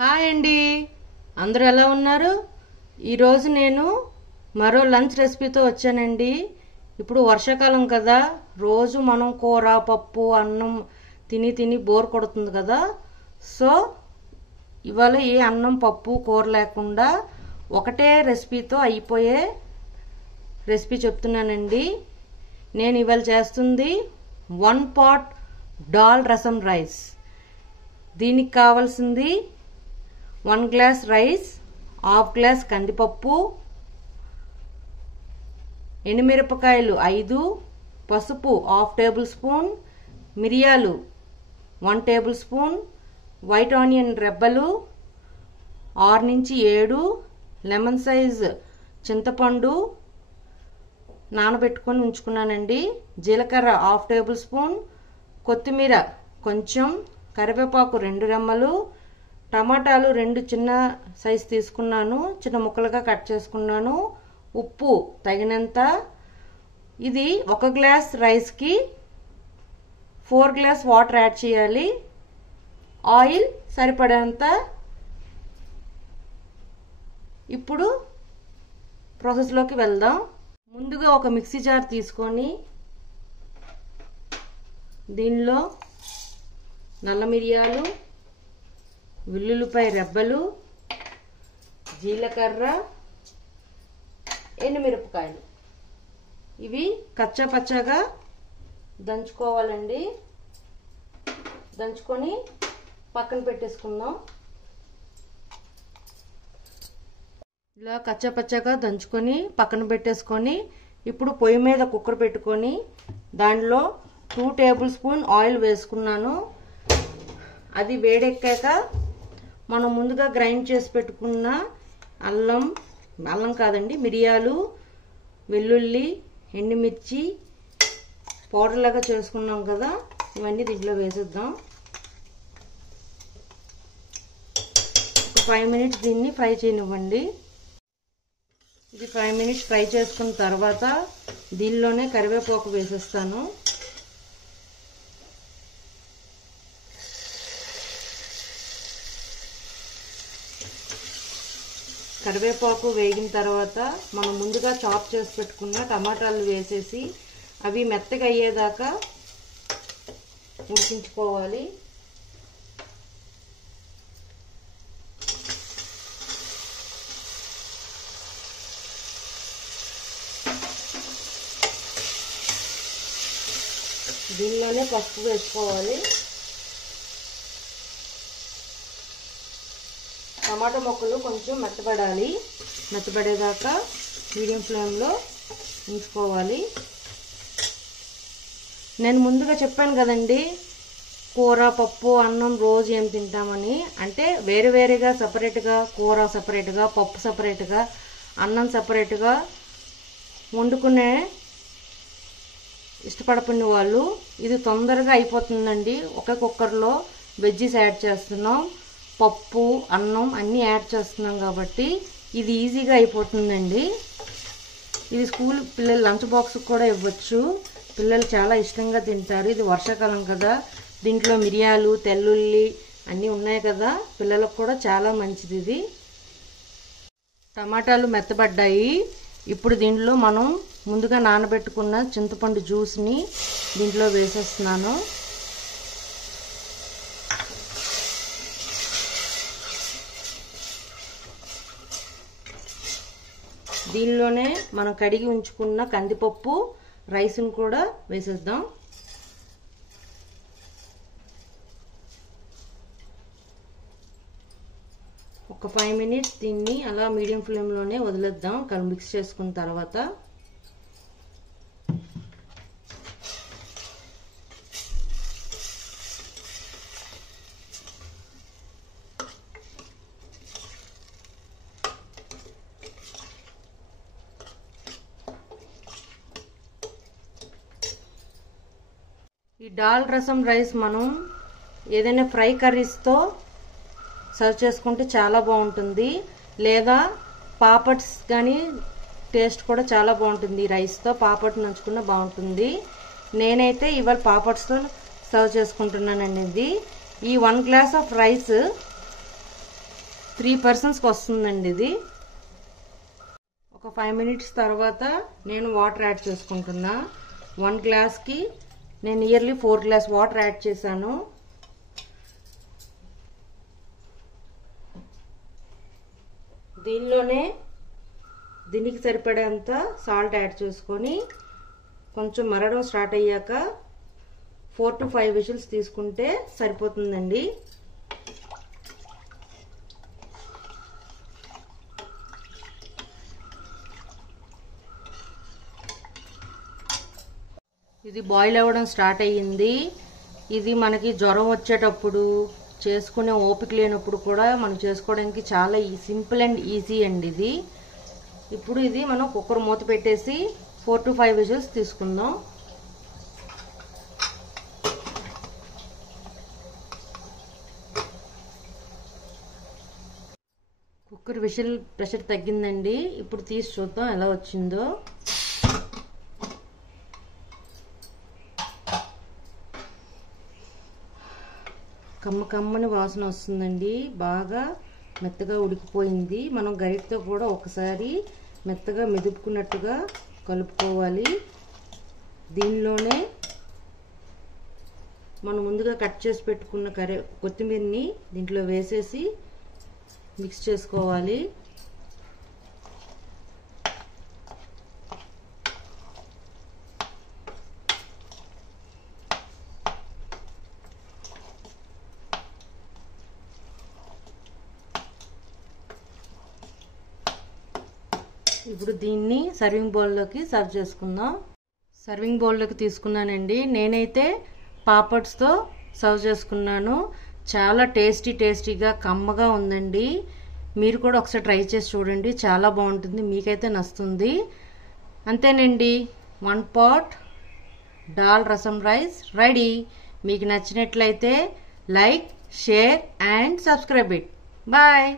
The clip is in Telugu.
హాయ్ అండి, అందరూ ఎలా ఉన్నారు? ఈరోజు నేను మరో లంచ్ రెసిపీతో వచ్చానండి. ఇప్పుడు వర్షాకాలం కదా, రోజు మనం కూర పప్పు అన్నం తిని తిని బోర్ కొడుతుంది కదా. సో ఇవాళ ఏ అన్నం పప్పు కూర లేకుండా ఒకటే రెసిపీతో అయిపోయే రెసిపీ చెప్తున్నానండి. నేను ఇవాళ చేస్తుంది 1 pot దాల్ రసం రైస్. దీనికి కావాల్సింది 1 glass రైస్, హాఫ్ గ్లాస్ కందిపప్పు, ఎండుమిరపకాయలు 5, పసుపు హాఫ్ టేబుల్ స్పూన్, మిరియాలు 1 టేబుల్ స్పూన్, వైట్ ఆనియన్ రెబ్బలు 6 నుంచి 7, లెమన్ సైజ్ చింతపండు నానబెట్టుకొని ఉంచుకున్నానండి, జీలకర్ర హాఫ్ టేబుల్ స్పూన్, కొత్తిమీర కొంచెం, కరివేపాకు 2 రెమ్మలు, టమాటాలు 2 చిన్న సైజ్ తీసుకున్నాను, చిన్న ముక్కలుగా కట్ చేసుకున్నాను, ఉప్పు తగినంత. ఇది 1 గ్లాస్ రైస్కి 4 గ్లాస్ వాటర్ యాడ్ చేయాలి, ఆయిల్ సరిపడేంత. ఇప్పుడు ప్రాసెస్లోకి వెళ్దాం. ముందుగా ఒక మిక్సీ జార్ తీసుకొని దీనిలో నల్ల మిరియాలు, వెల్లుల్లిపాయ రెబ్బలు, జీలకర్ర, ఎండుమిరపకాయలు ఇవి కచ్చా పచ్చాగా దంచుకోవాలండి. దంచుకొని పక్కన పెట్టేసుకుందాం. ఇలా కచ్చా పచ్చాగా దంచుకొని పక్కన పెట్టేసుకొని ఇప్పుడు పొయ్యి మీద కుక్కర్ పెట్టుకొని దానిలో 2 టేబుల్ స్పూన్ ఆయిల్ వేసుకున్నాను. అది వేడెక్కాక మనం ముందుగా గ్రైండ్ చేసి పెట్టుకున్న అల్లం కాదండి, మిరియాలు, వెల్లుల్లి, ఎండుమిర్చి పౌడర్ లాగా చేసుకున్నాం కదా, ఇవన్నీ దీంట్లో వేసేద్దాం. ఒక 5 minutes దీన్ని ఫ్రై చేయనివ్వండి. ఇది 5 minutes ఫ్రై చేసుకున్న తర్వాత దీనిలోనే కరివేపాకు వేసేస్తాను. కరివేపాకు వేగిన తర్వాత మనం ముందుగా చాప్ చేసి పెట్టుకున్న టమాటాలు వేసేసి అవి మెత్తగా అయ్యేదాకా ఉడికించుకోవాలి. దీనిలోనే పసుపు వేసుకోవాలి. టమాటా ముక్కలు కొంచెం మెత్తబడాలి, మెత్తబడేదాకా మీడియం ఫ్లేమ్లో ఉంచుకోవాలి. నేను ముందుగా చెప్పాను కదండి, కూర పప్పు అన్నం రోజు ఏం తింటామని. అంటే వేరే వేరేగా సపరేట్గా కూర సపరేట్గా పప్పు సపరేట్గా అన్నం సపరేట్గా వండుకునే ఇష్టపడకునే వాళ్ళు ఇది తొందరగా అయిపోతుందండి. ఒకే కుక్కర్లో వెజ్జీస్ యాడ్ చేస్తున్నాం, పప్పు అన్నం అన్నీ యాడ్ చేస్తున్నాం కాబట్టి ఇది ఈజీగా అయిపోతుందండి. ఇది స్కూల్ పిల్లలు లంచ్ బాక్స్ కూడా ఇవ్వచ్చు, పిల్లలు చాలా ఇష్టంగా తింటారు. ఇది వర్షాకాలం కదా, దీంట్లో మిరియాలు తెల్లుల్లి అన్నీ ఉన్నాయి కదా, పిల్లలకు కూడా చాలా మంచిది ఇది. టమాటాలు మెత్తబడ్డాయి. ఇప్పుడు దీంట్లో మనం ముందుగా నానబెట్టుకున్న చింతపండు జ్యూస్ని దీంట్లో వేసేస్తున్నాను. దీనిలోనే మనం కడిగి ఉంచుకున్న కందిపప్పు రైస్ని కూడా వేసేద్దాం. ఒక 5 minutes దీన్ని అలా మీడియం ఫ్లేమ్లోనే వదిలేద్దాం. మిక్స్ చేసుకున్న తర్వాత ఈ దాల్ రసం రైస్ మనం ఏదైనా ఫ్రై కర్రీస్తో సర్వ్ చేసుకుంటే చాలా బాగుంటుంది, లేదా పాపడ్స్ కానీ టేస్ట్ కూడా చాలా బాగుంటుంది. రైస్తో పాపడ్ నంచుకున్న బాగుంటుంది. నేనైతే ఇవాళ పాపడ్స్తో సర్వ్ చేసుకుంటున్నానండి. ఇది ఈ 1 గ్లాస్ ఆఫ్ రైస్ 3 పర్సన్స్కి వస్తుందండి ఇది. ఒక 5 మినిట్స్ తర్వాత నేను వాటర్ యాడ్ చేసుకుంటున్నా. 1 గ్లాస్కి నేను నియర్లీ 4 గ్లాస్ వాటర్ యాడ్ చేశాను. దీనిలోనే దీనికి సరిపడేంత సాల్ట్ యాడ్ చేసుకొని కొంచెం మరగడం స్టార్ట్ అయ్యాక 4 to 5 విజిల్స్ తీసుకుంటే సరిపోతుందండి. ఇది బాయిల్ అవ్వడం స్టార్ట్ అయ్యింది. ఇది మనకి జ్వరం వచ్చేటప్పుడు, చేసుకునే ఓపిక లేనప్పుడు కూడా మనం చేసుకోవడానికి చాలా సింపుల్ అండ్ ఈజీ అండి ఇది. ఇప్పుడు ఇది మనం కుక్కర్ మూత పెట్టేసి 4 to 5 విజిల్స్ తీసుకుందాం. కుక్కర్ విజిల్ ప్రెషర్ తగ్గిందండి. ఇప్పుడు తీసి చూద్దాం ఎలా వచ్చిందో. కమ్మని వాసన వస్తుందండి. బాగా మెత్తగా ఉడికిపోయింది. మనం గరిటతో కూడా ఒకసారి మెత్తగా మెదుపుకున్నట్టుగా కలుపుకోవాలి. దీనిలోనే మనం ముందుగా కట్ చేసి పెట్టుకున్న కొత్తిమీరని దీంట్లో వేసేసి మిక్స్ చేసుకోవాలి. ఇప్పుడు దీన్ని సర్వింగ్ బౌల్లోకి సర్వ్ చేసుకుందాం. సర్వింగ్ బౌల్లోకి తీసుకున్నానండి. నేనైతే పాపడ్స్తో సర్వ్ చేసుకున్నాను. చాలా టేస్టీగా కమ్మగా ఉందండి. మీరు కూడా ఒకసారి ట్రై చేసి చూడండి. చాలా బాగుంటుంది, మీకైతే నచ్చుతుంది. అంతేనండి, 1 pot దాల్ రసం రైస్ రెడీ. మీకు నచ్చినట్లయితే like, share and subscribe it. Bye.